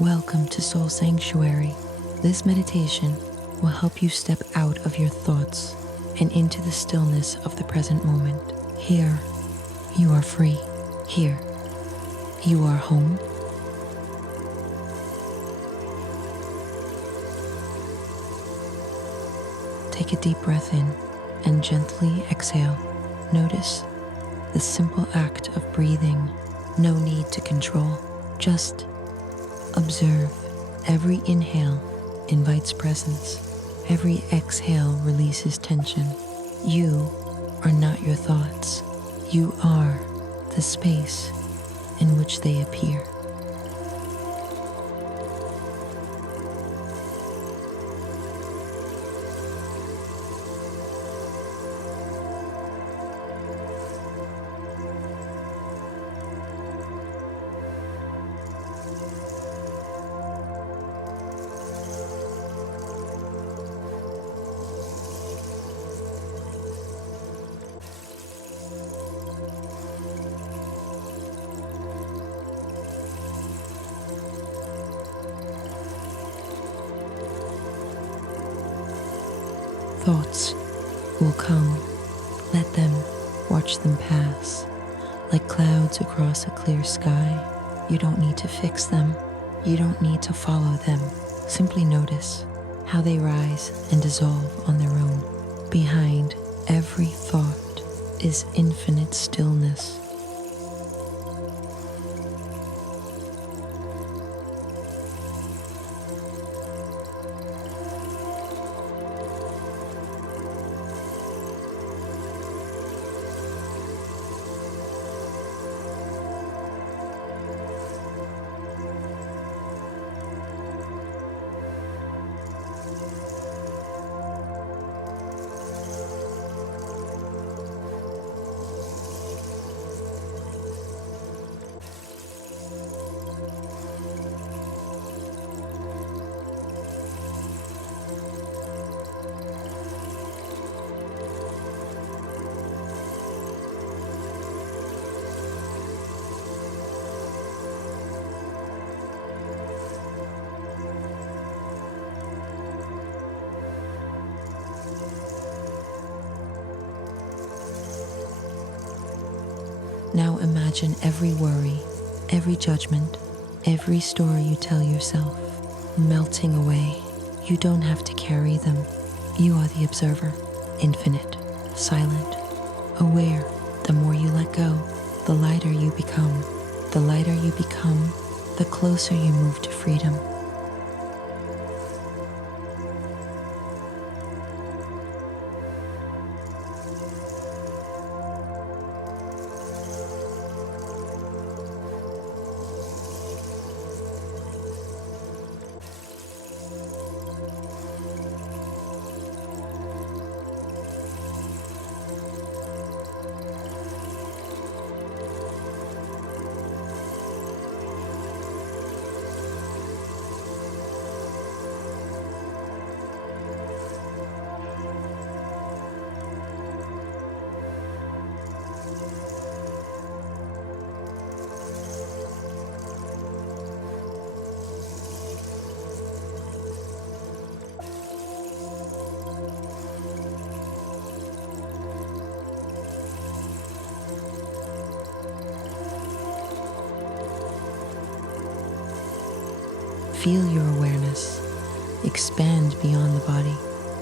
Welcome to Soul Sanctuary. This meditation will help you step out of your thoughts and into the stillness of the present moment. Here, you are free. Here, you are home. Take a deep breath in and gently exhale. Notice the simple act of breathing. No need to control. Just observe. Every inhale invites presence. Every exhale releases tension. You are not your thoughts. You are the space in which they appear. Thoughts will come. Let them. Watch them pass. Like clouds across a clear sky. You don't need to fix them. You don't need to follow them. Simply notice how they rise and dissolve on their own. Behind every thought is infinite stillness. Now imagine every worry, every judgment, every story you tell yourself melting away. You don't have to carry them. You are the observer, infinite, silent, aware. The more you let go, the lighter you become. The lighter you become, the closer you move to freedom. Feel your awareness expand beyond the body,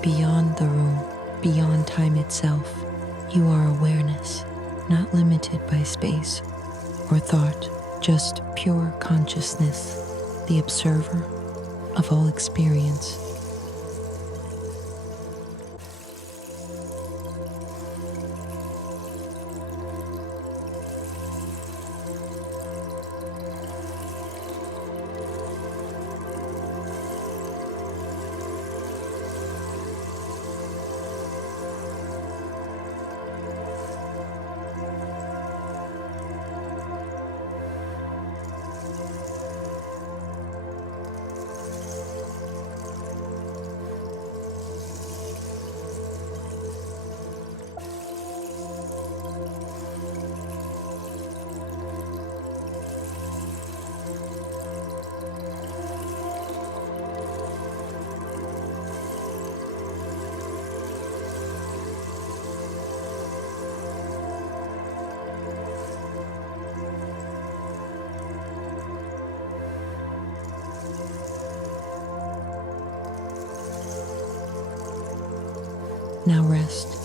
beyond the room, beyond time itself. You are awareness, not limited by space or thought, just pure consciousness, the observer of all experience. Now rest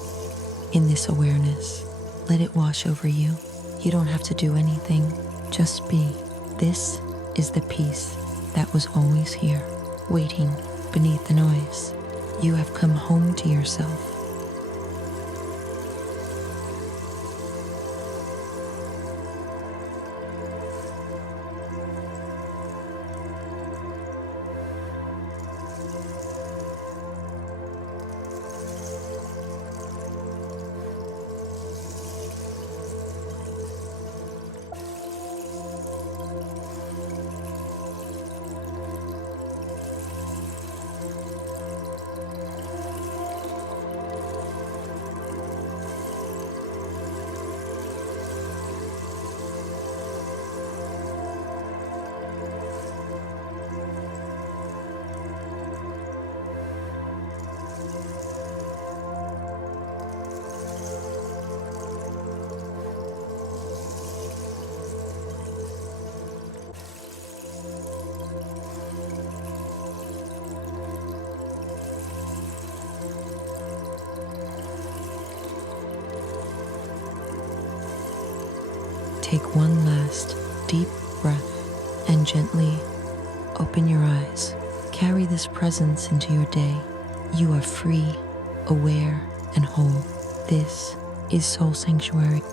in this awareness. Let it wash over you. You don't have to do anything, just be. This is the peace that was always here, waiting beneath the noise. You have come home to yourself. Take one last deep breath and gently open your eyes. Carry this presence into your day. You are free, aware, and whole. This is Soul Sanctuary.